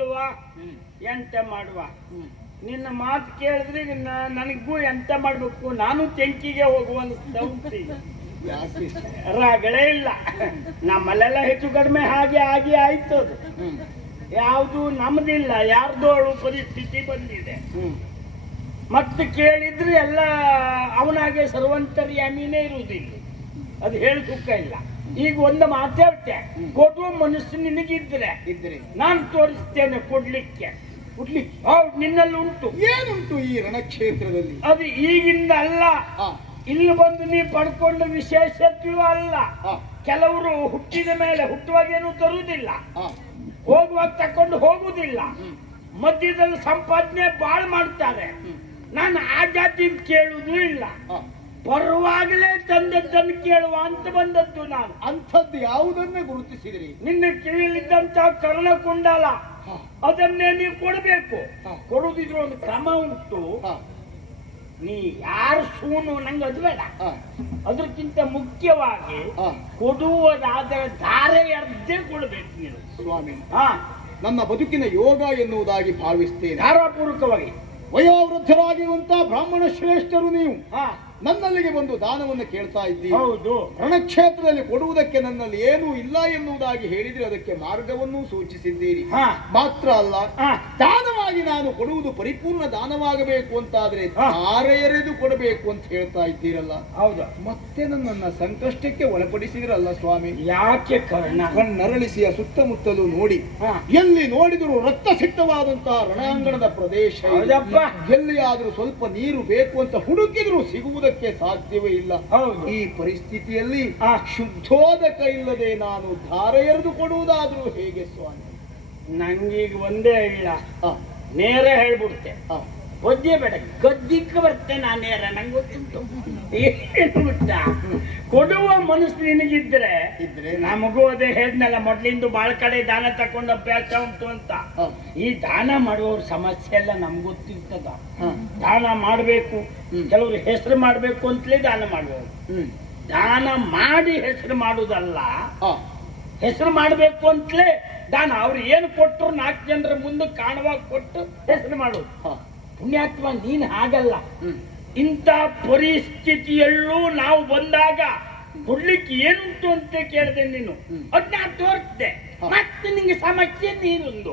ಅಲ್ವಾ ಎಂತ ಮಾಡುವ. ನಿನ್ನ ಮಾತು ಕೇಳಿದ್ರೆ ನಿನ್ನ, ನನಗೂ ಎಂತ ಮಾಡ್ಬೇಕು. ನಾನು ತೆಂಕಿಗೆ ಹೋಗುವ ರಗಳೇ ಇಲ್ಲ. ನಮ್ಮಲ್ಲೆಲ್ಲ ಹೆಚ್ಚು ಕಡಿಮೆ ಹಾಗೆ ಆಗಿ ಆಯ್ತು ಅದು. ಯಾವುದು ನಮ್ದಿಲ್ಲ. ಯಾರ್ದೋಳು ಪರಿಸ್ಥಿತಿ ಬಂದಿದೆ. ಮತ್ತೆ ಕೇಳಿದ್ರೆ ಎಲ್ಲ ಅವನಾಗೆ ಸರ್ವಂತರ್ಯಾಮಿನೇ ಇರುವುದಿಲ್ಲ. ಅದು ಹೇಳಿ ಸುಖ ಇಲ್ಲ. ಈಗ ಒಂದು ಮಾತಾಡ್ತೆ ಕೊಡುವ ಮನಸ್ಸು ನಿನಗಿದ್ರೆ. ಇದ್ರೆ. ನಾನು ತೋರಿಸ್ತೇನೆ ಕೊಡ್ಲಿಕ್ಕೆ. ಹುಡ್ಲಿಕ್ಕೆ ಹೌದು ನಿನ್ನಲ್ಲಿ ಉಂಟು. ಏನುಂಟು ಈ ರಣಕ್ಷೇತ್ರದಲ್ಲಿ? ಅದು ಈಗಿಂದ ಅಲ್ಲ. ಇಲ್ಲಿ ಬಂದು ನೀ ಪಡ್ಕೊಂಡ ವಿಶೇಷತ್ವ ಅಲ್ಲ. ಕೆಲವರು ಹುಟ್ಟಿದ ಮೇಲೆ ಹುಟ್ಟುವಾಗ ಏನು ತರುವುದಿಲ್ಲ. ಹೋಗುವಾಗ ತಕೊಂಡು ಹೋಗುವುದಿಲ್ಲ. ಮಧ್ಯದಲ್ಲಿ ಸಂಪಾದನೆ ಬಾಳ್ ಮಾಡ್ತಾರೆ. ನಾನು ಆ ಜಾತಿ ಕೇಳುವುದೂ ಇಲ್ಲ. ಬರುವಾಗಲೇ ತಂದದ್ದನ್ನು ಕೇಳುವ ಅಂತ ಬಂದದ್ದು ನಾನು. ಅಂಥದ್ದು ಯಾವುದನ್ನೇ ಗುರುತಿಸಿದ್ರಿ? ನಿನ್ನ ಕಿವಿಯಲ್ಲಿದ್ದಂತ ಕರ್ಣ ಕುಂಡಲ ಅದನ್ನೇ ನೀವು ಕೊಡಬೇಕು. ಕೊಡುದಿದ್ರು ಒಂದು ಕ್ರಮ ಉಂಟು. ನೀ ಯಾರು ಸೂನು ನಂಗೆ ಅದು ಬೇಡ. ಅದಕ್ಕಿಂತ ಮುಖ್ಯವಾಗಿ ಕೊಡುವುದಾದ ಕೊಡುವುದಾದರೆ ಧಾರೆ ಅರ್ಧೇ ಕೊಡಬೇಕು ನೀನು. ಸ್ವಾಮಿ ಹಾ. ನನ್ನ ಬದುಕಿನ ಯೋಗ ಎನ್ನುವುದಾಗಿ ಭಾವಿಸ್ತೇನೆ. ಧಾರಾಪೂರ್ವಕವಾಗಿ. ವಯೋವೃದ್ಧರಾಗಿರುವಂತಹ ಬ್ರಾಹ್ಮಣ ಶ್ರೇಷ್ಠರು ನೀವು. ನನ್ನಲ್ಲಿಗೆ ಬಂದು ದಾನವನ್ನು ಕೇಳ್ತಾ ಇದ್ದೀರಿ ಹೌದು. ರಣಕ್ಷೇತ್ರದಲ್ಲಿ ಕೊಡುವುದಕ್ಕೆ ನನ್ನಲ್ಲಿ ಏನೂ ಇಲ್ಲ ಎನ್ನುವುದಾಗಿ ಹೇಳಿದ್ರೆ ಅದಕ್ಕೆ ಮಾರ್ಗವನ್ನು ಸೂಚಿಸಿದ್ದೀರಿ. ಮಾತ್ರ ಅಲ್ಲ ದಾನವಾಗಿ ನಾನು ಕೊಡುವುದು ಪರಿಪೂರ್ಣ ದಾನವಾಗಬೇಕು ಅಂತಾದ್ರೆ. ಧಾರೆ ಎರೆದು ಕೊಡಬೇಕು ಅಂತ ಹೇಳ್ತಾ ಇದ್ದೀರಲ್ಲ. ಹೌದಾ. ಮತ್ತೆ ನನ್ನನ್ನ ಸಂಕಷ್ಟಕ್ಕೆ ಒಳಪಡಿಸಿದ್ರಲ್ಲ ಸ್ವಾಮಿ? ಯಾಕೆ ಕಣ್ಣರಳಿಸಿಯ ಸುತ್ತಮುತ್ತಲು ನೋಡಿ. ಎಲ್ಲಿ ನೋಡಿದರೂ ರಕ್ತ ಸಿಕ್ತವಾದಂತಹ ರಣಾಂಗಣದ ಪ್ರದೇಶ ಎಲ್ಲಿ ಆದ್ರೂ ಎಲ್ಲಿಯಾದ್ರೂ ಸ್ವಲ್ಪ ನೀರು ಬೇಕು ಅಂತ ಹುಡುಕಿದ್ರು ಸಿಗುವುದಕ್ಕೆ ಸಾಧ್ಯವೇ ಇಲ್ಲ. ಈ ಪರಿಸ್ಥಿತಿಯಲ್ಲಿ ಆ. ಶುದ್ಧೋದಕ ಇಲ್ಲದೆ ನಾನು ಧಾರ ಎರೆದು ಕೊಡುವುದಾದ್ರೂ ಹೇಗೆ ಸ್ವಾಮಿ? ನಂಗೀಗ ಒಂದೇ ಇಲ್ಲ ನೇರ ಹೇಳ್ಬಿಡ್ತೆ. ಆ, ಒದ್ದೆ ಬೇಡ ಗದ್ದಿಕ್ಕೆ ಬರ್ತೇನೆ ನಾನು ಯಾರ ನಂಗೆ ಗೊತ್ತುಂಟು. ಗೊತ್ತಾ ಕೊಡುವ ಮನಸ್ಸು ನಿನಗಿದ್ರೆ ಇದ್ರೆ? ನಮಗೂ ಅದೇ ಹೇಳ್ದಲ್ಲ ಮೊದ್ಲಿಂದು ಬಾಳ ಕಡೆ ದಾನ ತಕೊಂಡು ಅಭ್ಯಾಸ ಉಂಟು ಅಂತ. ಈ ದಾನ ಮಾಡುವವ್ರ ಸಮಸ್ಯೆ ಎಲ್ಲ ನಮ್ಗೆ ಗೊತ್ತಿರ್ತದ. ದಾನ ಮಾಡಬೇಕು. ಕೆಲವರು ಹೆಸರು ಮಾಡಬೇಕು ಅಂತಲೇ ದಾನ ಮಾಡುವವರು. ಹ್ಮ್, ದಾನ ಮಾಡಿ ಹೆಸರು ಮಾಡುವುದಲ್ಲ ಆ, ಹೆಸರು ಮಾಡಬೇಕು ಅಂತಲೇ ದಾನ. ಅವ್ರು ಏನು ಕೊಟ್ಟರು ನಾಲ್ಕು ಜನರ ಮುಂದೆ ಕಾಣುವಾಗ ಕೊಟ್ಟು ಹೆಸರು ಮಾಡೋದು. ಪುಣ್ಯಾತ್ಮ ನೀನ್ ಹಾಗಲ್ಲ. ಇಂಥ ಪರಿಸ್ಥಿತಿಯಲ್ಲೂ ನಾವು ಬಂದಾಗ ಕೊಡ್ಲಿಕ್ಕೆ ಏನುಂಟು ಅಂತ ಕೇಳಿದೆ ನೀನು. ಅದನ್ನ ತೋರಿಸ್ದೆ. ಮತ್ತೆ ನಿಂಗೆ ಸಮಸ್ಯೆ ನೀನೊಂದು.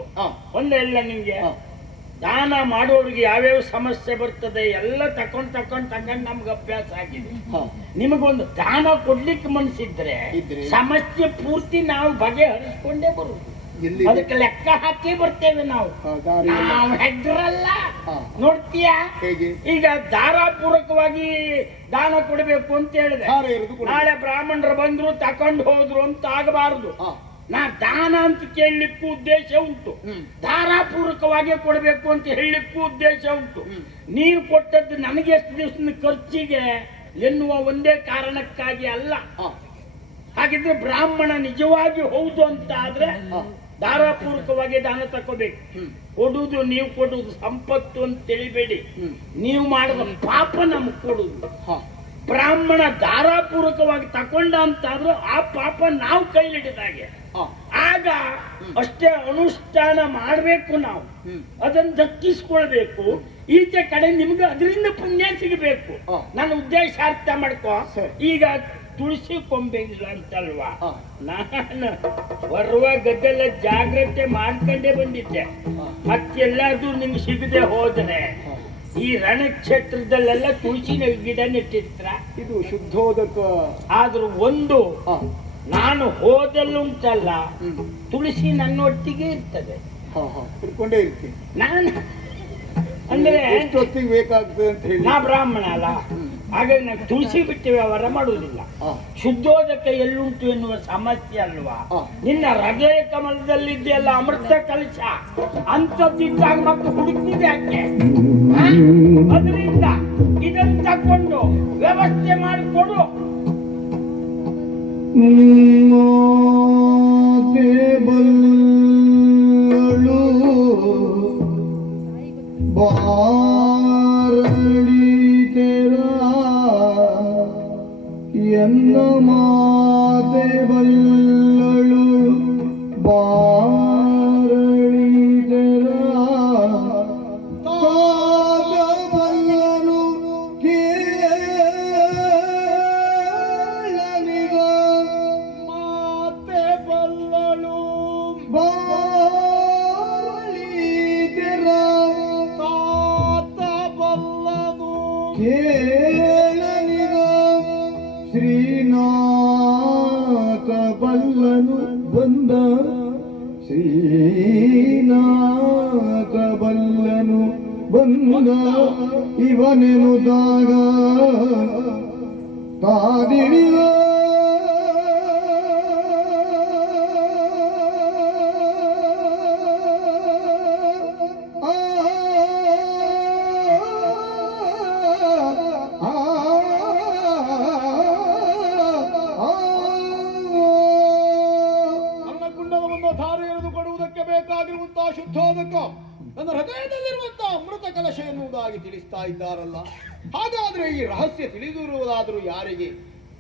ಒಂದೆಲ್ಲ ನಿಂಗೆ. ದಾನ ಮಾಡೋರಿಗೆ ಯಾವ್ಯಾವ ಸಮಸ್ಯೆ ಬರ್ತದೆ ಎಲ್ಲ ತಕೊಂಡ್ ತಕೊಂಡ್ ತಕೊಂಡ್ ನಮ್ಗೆ ಅಭ್ಯಾಸ ಆಗಿದೆ. ನಿಮಗೊಂದು ದಾನ ಕೊಡ್ಲಿಕ್ಕೆ ಮನ್ಸಿದ್ರೆ? ಸಮಸ್ಯೆ ಪೂರ್ತಿ ನಾವು ಬಗೆಹರಿಸ್ಕೊಂಡೇ ಬರುದು ಎಲ್ಲಿ ಅದಕ್ಕೆ ಲೆಕ್ಕ ಹಾಕಿ ಬರ್ತೇವೆ ನಾವು. ಆ, ದಾರಿ ನಾವು ಹೆಗ್ರಲ್ಲ. ನೋಡ್ತೀಯ ನೋಡ್ತೀಯಾ? ಹೇಗೆ? ಈಗ ಧಾರಾಪೂರ್ವಕವಾಗಿ ದಾನ ಕೊಡಬೇಕು ಅಂತ ಹೇಳಿದೆ. ಧಾರೆ ಎರೆದು ಕೊಡು. ನಾಳೆ ಬ್ರಾಹ್ಮಣರು ಬಂದ್ರು ತಕೊಂಡು ಹೋದ್ರು ಅಂತ ಆಗಬಾರದು. ನಾ ದಾನ ಅಂತ ಕೇಳಲಿಕ್ಕೂ ಉದ್ದೇಶ ಉಂಟು. ಹ್ಮ್, ಧಾರಾಪೂರ್ವಕವಾಗಿ ಕೊಡಬೇಕು ಅಂತ ಹೇಳಲಿಕ್ಕೂ ಉದ್ದೇಶ ಉಂಟು. ಹ್ಮ್. ನೀನು ಕೊಟ್ಟದ್ದು ನನಗೆ ಎಷ್ಟು ದಿವಸದ ಖರ್ಚಿಗೆ ಎನ್ನುವ ಒಂದೇ ಕಾರಣಕ್ಕಾಗಿ ಅಲ್ಲ. ಹಾಗಿದ್ರೆ ಬ್ರಾಹ್ಮಣ ನಿಜವಾಗಿ ಹೌದು ಅಂತ ಆದ್ರೆ ಧಾರಾಪೂರ್ವಕವಾಗಿ ದಾನ ತಕೋಬೇಕು ಕೊಡುವುದು ನೀವು ಕೊಡುವುದು ಸಂಪತ್ತು ಅಂತ ತಿಳಿಬೇಡಿ. ನೀವು ಮಾಡಿದ ಪಾಪ ನಮ್ಗೆ ಕೊಡುವುದು ಬ್ರಾಹ್ಮಣ ಧಾರಾಪೂರ್ವಕವಾಗಿ ತಕೊಂಡ ಅಂತಾದ್ರೂ ಆ ಪಾಪ ನಾವು ಕೈಲಿಡಿದಾಗೆ. ಆಗ ಅಷ್ಟೇ ಅನುಷ್ಠಾನ ಮಾಡಬೇಕು ನಾವು. ಅದನ್ನ ದಕ್ಕಿಸ್ಕೊಳ್ಬೇಕು. ಈಚೆ ಕಡೆ ನಿಮ್ಗೆ ಅದರಿಂದ ಪುಣ್ಯ ಸಿಗಬೇಕು. ನನ್ನ ಉದ್ದೇಶ ಅರ್ಥ ಮಾಡ್ಕೋ. ಈಗ ತುಳಸಿ ಕೊಂಬೆ ಇಲ್ಲ ಅಂತಲ್ವಾ ನಾನು ಬರುವ ಗದ್ದೆಲ್ಲ ಜಾಗ್ರತೆ ಮಾಡ್ಕೊಂಡೇ ಬಂದಿದ್ದೆ. ಮತ್ತೆಲ್ಲಾದ್ರೂ ನಿಮ್ಗೆ ಸಿಗದೆ ಹೋದ್ರೆ. ಈ ರಣಕ್ಷೇತ್ರದಲ್ಲೆಲ್ಲ ತುಳಸಿನ ಗಿಡ ನೆಟ್ಟಿತ್ರ ಇದು ಶುದ್ಧೋದಕ. ಆದ್ರೂ ಒಂದು ನಾನು ಹೋದಲ್ಲುಂಟಲ್ಲ ಹ್ಮ್, ತುಳಸಿ ನನ್ನೊಟ್ಟಿಗೆ ಇರ್ತದೆ. ಹಾ, ಹಾ, ಹಿಡ್ಕೊಂಡೇ ಇರ್ತೀನಿ. ನಾನು ಅಂದ್ರೆ ಎಷ್ಟೊತ್ತಿಗೆ ಬೇಕಾಗ್ತದೆ ಅಂತ ಹೇಳಿ. ನಾ ಬ್ರಾಹ್ಮಣ ಅಲ್ಲ. ಹ್ಮ್. ಹಾಗಾಗಿ ನಾನು ತುಳಸಿ ಬಿಟ್ಟು ವ್ಯವಹಾರ ಮಾಡುವುದಿಲ್ಲ. ಶುದ್ಧೋದಕ್ಕೆ ಶುದ್ಧೋದಕ ಎಲ್ಲುಂಟು ಎನ್ನುವ ಸಮಸ್ಯೆ ಅಲ್ವಾ? ನಿನ್ನ ನಿನ್ನ ಹೃದಯ ಕಮಲದಲ್ಲಿದ್ದೆಲ್ಲ ಅಮೃತ ಕಲಶ? ಅಂತದ್ದಿದ್ದಾಗ ಮತ್ತೆ ಹುಡುಕಿದೆ ಯಾಕೆ? ಅದರಿಂದ ಇದನ್ನು ತಕೊಂಡು ವ್ಯವಸ್ಥೆ ಮಾಡಿಕೊಡು. എന്ന മാതേ വല്ലളു ബാരളിതര താതവല്ലു കേളനിക മാതേ വല്ലളു ബാരളിതര താതവല്ലു കേളനിക ಶ್ರೀನಾಥ ಬಲ್ಲನು ಬಂದ. ಶ್ರೀನಾಥ ಬಲ್ಲನು ಬಂದ. ಇವನೆನು ಇವನೆನುದಾಗ ತಾದಿಡಿದ ಅಮೃತ ಕಲಶ ಎನ್ನುವುದಾಗಿ ತಿಳಿಸ್ತಾ ಇದ್ದಾರಲ್ಲ, ಹಾಗಾದ್ರೆ ಈ ರಹಸ್ಯ ತಿಳಿದಿರುವುದಾದರೂ ಯಾರಿಗೆ?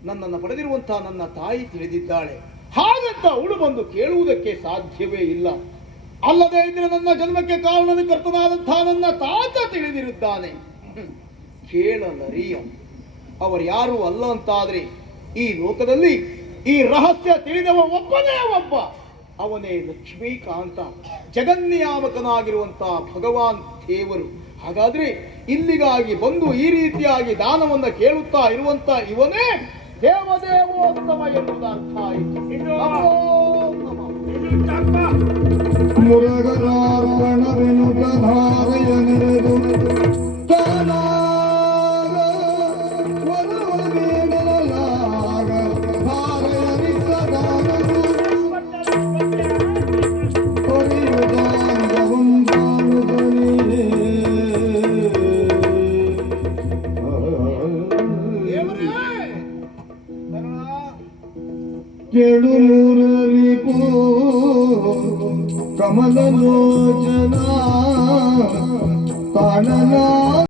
ನನ್ನನ್ನು ಪಡೆದಿರುವಂತಹ ನನ್ನ ತಾಯಿ ತಿಳಿದಿದ್ದಾಳೆ. ಹಾಗಂತ ಅವಳು ಬಂದು ಕೇಳುವುದಕ್ಕೆ ಸಾಧ್ಯವೇ ಇಲ್ಲ. ಅಲ್ಲದೆ ಇದ್ರೆ ನನ್ನ ಜನ್ಮಕ್ಕೆ ಕಾರಣದ ಕರ್ತನಾದಂತಹ ನನ್ನ ತಾತ ತಿಳಿದಿರುತ್ತಾನೆ. ಕೇಳಲರಿಯ ಅವರು ಯಾರು ಅಲ್ಲ ಅಂತಾದ್ರೆ ಈ ಲೋಕದಲ್ಲಿ ಈ ರಹಸ್ಯ ತಿಳಿದವ ಒಬ್ಬನೇ ಒಬ್ಬ. ಅವನೇ ಲಕ್ಷ್ಮೀಕಾಂತ ಜಗನ್ನಿಯಾಮಕನಾಗಿರುವಂತಹ ಭಗವಾನ್ ದೇವರು. ಹಾಗಾದ್ರೆ ಇಲ್ಲಿಗಾಗಿ ಬಂದು ಈ ರೀತಿಯಾಗಿ ದಾನವನ್ನ ಕೇಳುತ್ತಾ ಇರುವಂತ ಇವನೇ ದೇವದೇವೋತ್ತಮ ಎಂಬುದರ್ಥ ಆಯಿತು. ಕೆಳು ಕಮಲ ಲೋಚನ ಕಾಣಲ